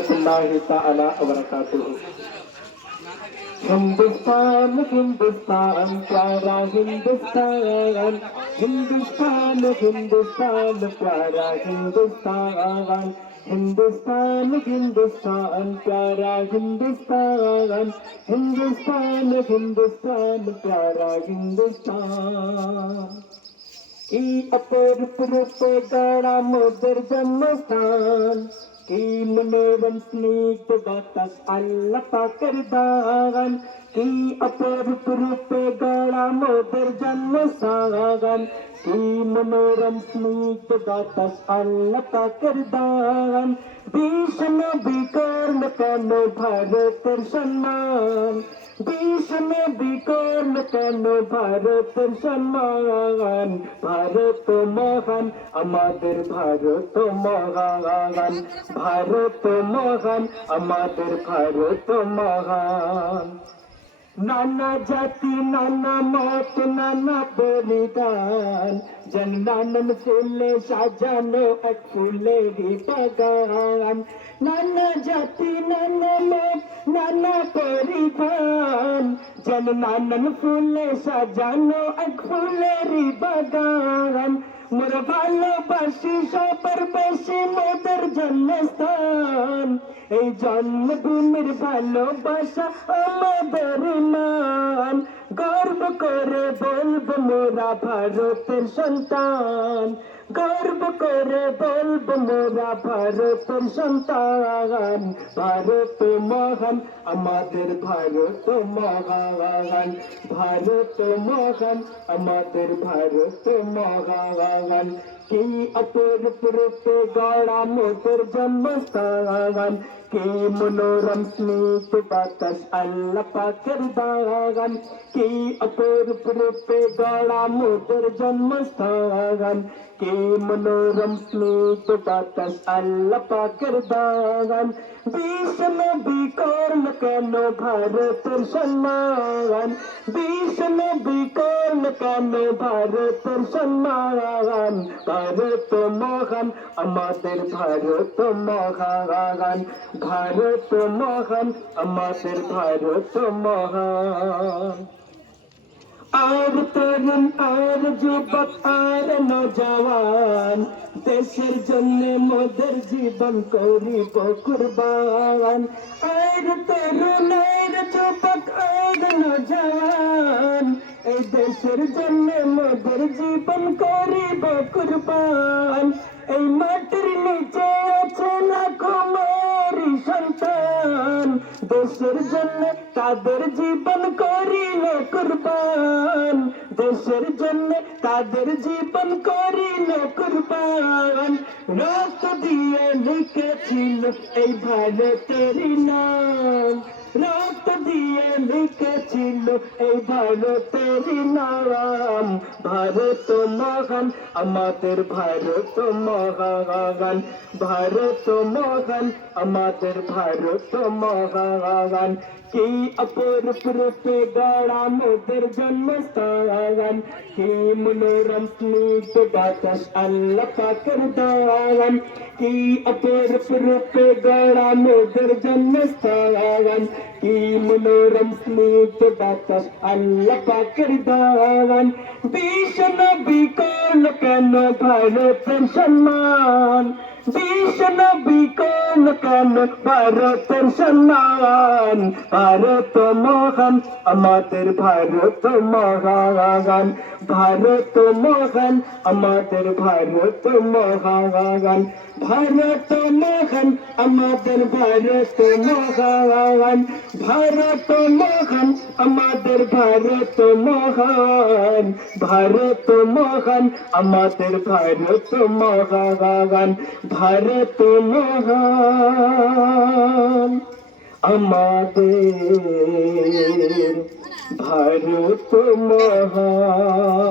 ताला वबरकातुहू। हिंदुस्तान हिंदुस्तान प्यारा हिंदुस्तान, हिंदुस्तान हिंदुस्तान प्यारा हिंदुस्तान, हिंदुस्तान हिंदुस्तान प्यारा हिंदुस्तान, हिंदुस्तान हिंदुस्तान प्यारा हिंदुस्तान। की अपूर्व रूपे गड़ा मोदर जन्मस्थान, की मनोरम स्निग्ध बातास अल्लाह पाकर दान, की अपूर्व रूपे गड़ा मोदर जन्मस्थान, की मनोरम स्निग्ध बातास अल्लाह पाकर दान। भीषण विकर्ण केन भारतेर सम्मान, भीषण विकर्ण केन भारतेर सम्मान, भारत महान आमादेर भारत महान, भारत महान आमादेर भारत महान। नाना जाति नाना मत नाना बलिदान, जननानन फुले साजानो एक फुलेरी बागान। नाना जाति नाना मत नाना परिधान, जननानन फुले साजानो एक फुलेरी बागान। मोर ভালোবাসি সবার বেশি মোদের জন্মস্থান, এই জন্মভূমির ভালোবাসা আমাদের মান। গর্ব করে বলবো মোরা ভারতের সন্তান, গর্ব করে বলবো মোরা ভারতের সন্তান। ভারত মহান আমাদের ভারত মহান, ভারত মহান আমাদের ভারত মহান। কি অপূর্ব রূপে গড়া মোদের জন্মস্থান, কি মনোরম স্নিগ্ধ বাতাস আল্লাহ পাকের দান। কি অপূর্ব রূপে গড়া মোদের জন্মস্থান, কি মনোরম স্নিগ্ধ বাতাস আল্লাহ পাকের দান। ভীষণ বিকর্ণ কেন ভারতের সম্মান, ভীষণ বিকর্ণ কেন ভারতের সম্মান। ভারত মহান আমাদের ভারত মহান, ভারত মহান আমাদের ভারত মহান। আর তরুণ আর যুবক আর নওজওয়ান, দেশের জন্য মোদের জীবন করিব কুরবান। আর তরুণ আর যুবক আর নওজওয়ান, এই দেশের জন্য মোদের জীবন করিব কুরবান। এই মাটির নিচে আছে লাখো মায়েরই সন্তান, দেশের জন্য তাদের জীবন করিল কুরবান, দেশের জন্য তাদের জীবন করিল কুরবান। রক্ত দিয়ে লিখেছিল এই ভারতেরই নাম, রক্ত দিয়ে লিখেছিল এই ভারতেরই নাম। ভারত মহান আমাদের ভারত মহান, ভারত মহান আমাদের ভারত মহান। কি অপূর্ব রূপে গড়া মোদের জন্মস্থান, কি মনোরম স্নিগ্ধ বাতাস আল্লাহ পাকের দান। কি অপূর্ব রূপে গড়া মোদের জন্মস্থান, কি মনোরম স্নিগ্ধ বাতাস আল্লাহ পাকের দান। ভীষণ বিকর্ণ কেন ভারতের সম্মান, ভীষণ বিকর্ণ কেন ভারতের সম্মান। ভারত মহান আমাদের ভারত মহান, ভারত মহান আমাদের ভারত মহান। ভারত মহান আমাদের ভারত মহান, ভারত মহান আমাদের ভারত মহান, ভারত মহান আমাদের ভারত মহান। ভারত মহান আমাদের ভারত মহান।